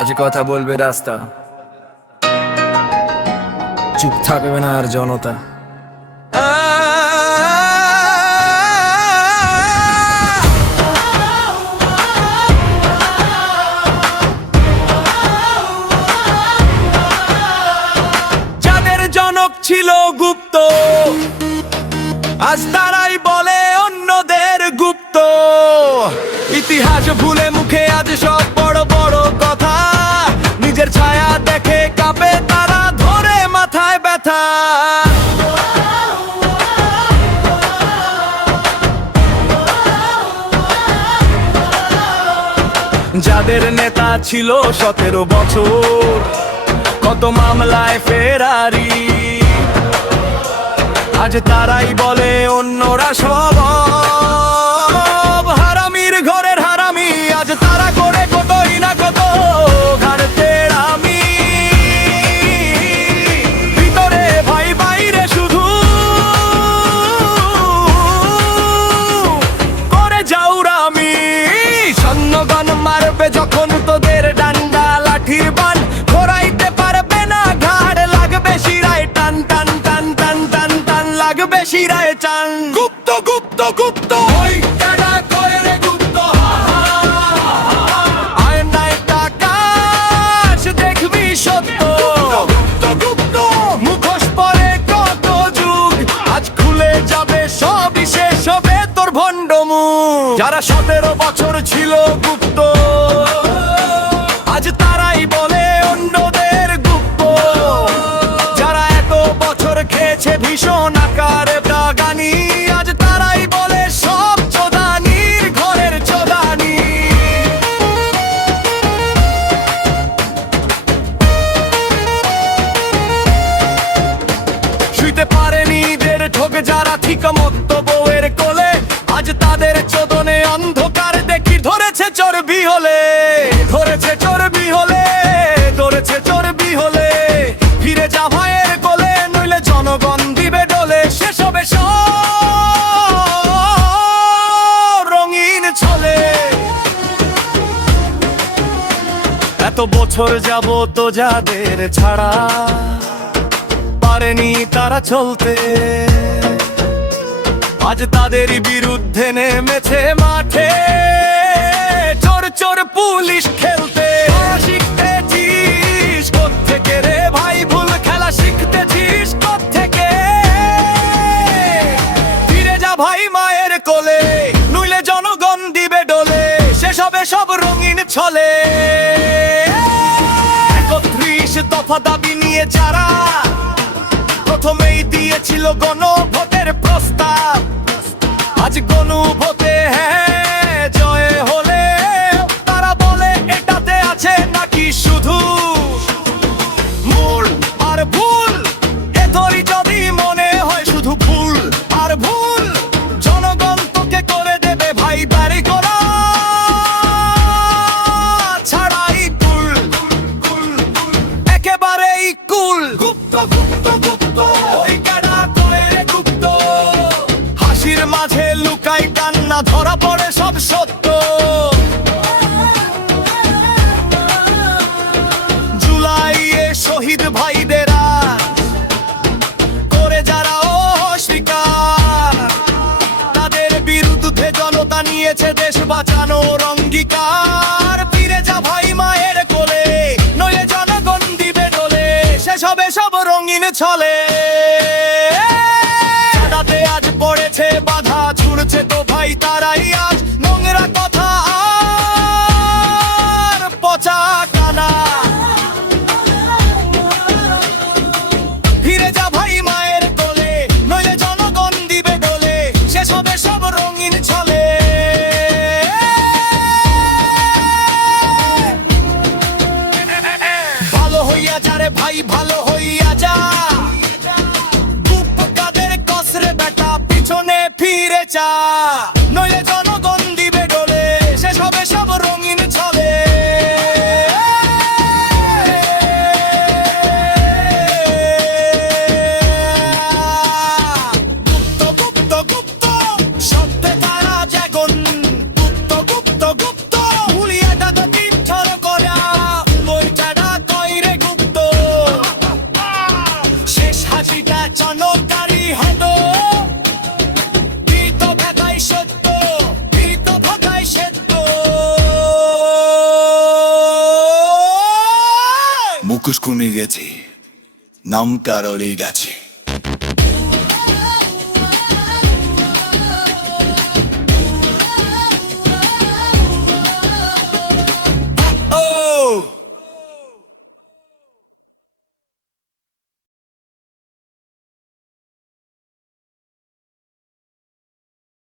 আজ কথা বলবে রাস্তা, চুপ থাকবে না আর জনতা। যাদের জনক ছিল গুপ্ত, আজ তারাই বলে অন্যদের গুপ্ত। ইতিহাস ভুলে মুখে আজ সব বড় বড় কথা, নিজের ছায়া দেখে কাঁপে তারা, ধরে মাথায় ব্যথা। যাদের নেতা ছিল 17 বছর, কত মামলায় ফেরারি, আজ তারাই বলে অন্যরা সব হারামির ঘরের হারামি। আজ তারা করে কতই না কত ঘাড়তের আমি, ভিতরে ভাই বাইরে শুধু করে যাওরামি। সৈন্যগণ মারবে যখন তোদের ডান্ডা লাঠির বান, ঘোরাইতে পারবে না ঘাড়, লাগবে শিরায় টান টান টান টান টান টান, লাগবে শিরায় টান। গুপ্ত গুপ্ত গুপ্ত ওই কাটা কয় রে গুপ্ত, আয়নায় তাকাস দেখবি সত্য। গুপ্ত গুপ্ত মুখোশ পরে কত যুগ, আজ খুলে যাবে সব, শেষ হবে তোর ভণ্ড মুখ। যারা 17 বছর ছিল গুপ্ত, আজ তারাই বলে অন্যদের গুপ্ত। যারা এত বছর খেয়েছে ভীষণ আকারে দাগানি, আজ তারাই বলে সব চোদানির ঘরের চোদানি। শুইতে পারেনি দের ঠোক যারা ঠিক মতো বউয়ের কোলে, আজ তাদের চোদনে অন্ধকার দেখি ধরেছে চর্বি হলে, ধরেছে চর্বি হলে, ধরেছে চর্বি হলে। ফিরে যা ভাইয়ের কোলে, নইলে জনগণ দিবে ডলে, শেষ হবে সব রঙিন ছলে। এত বছর যাবত যাদের ছাড়া পারেনি তারা চলতে, আজ তাদেরই বিরুদ্ধে নেমেছে মাঠে চোর চোর পুলিশ খেলতে। শিখতেছিস কোত্থেকে রে ভাই ভুল খেলা, শিখতেছিস কোত্থেকে? ফিরে যা ভাই মায়ের কোলে, নইলে জনগণ দিবে ডলে, শেষ হবে সব রঙিন ছলে। 31 দফা দাবি নিয়ে যারা প্রথমেই দিয়েছিল গণভোটের প্রস্তাব, আজ গণভোটে হ্যাঁ জয় হলে তারা বলে এটাতে আছে নাকি শুধু মূল আর ভুল। এতই যদি মনে হয় শুধু ভুল আর ভুল, জনগণ তোকে করে দেবে ভাই বাড়ি করা ছাড়াই কুল, একেবারেই কুল। গুপ্ত গুপ্ত গুপ্ত ওই কাটা কয় রে গুপ্ত, হাসির মাঝে লুকাই কান্না, ধরা পড়ে সব সত্য। জুলাইয়ে শহীদ ভাইদের করে যারা অস্বীকার, তাদের বিরুদ্ধে জনতা নিয়েছে দেশ বাঁচানোর অঙ্গীকার। ফিরে যা ভাই মায়ের কোলে, নইলে জনগণ দিবে ডলে, শেষ হবে সব রঙিন ছলে। তাতে আজ পড়েছে বাধা, ছুড়ছে তো ভাই তারাই আজ নোংরা কথা আর পচা কানা। ফিরে যা ভাই মায়ের কোলে, নইলে জনগণ দিবে ডলে, শেষ হবে সব রঙিন ছলে। ভালো হইয়া যা রে ভাই, ভালো হইয়া যা, পিছনে ফিরে চা, নইলে জনগণ দিবে ডলে, শেষ হবে সব রঙিন ছলে। গুপ্ত গুপ্ত গুপ্ত শব্দে তারা জাগন, গুপ্ত গুপ্ত গুপ্ত ভুলিয়ে দাদা তীর্থর করা, মুখোশ কমে গেছে, নাম কারোরই গেছে।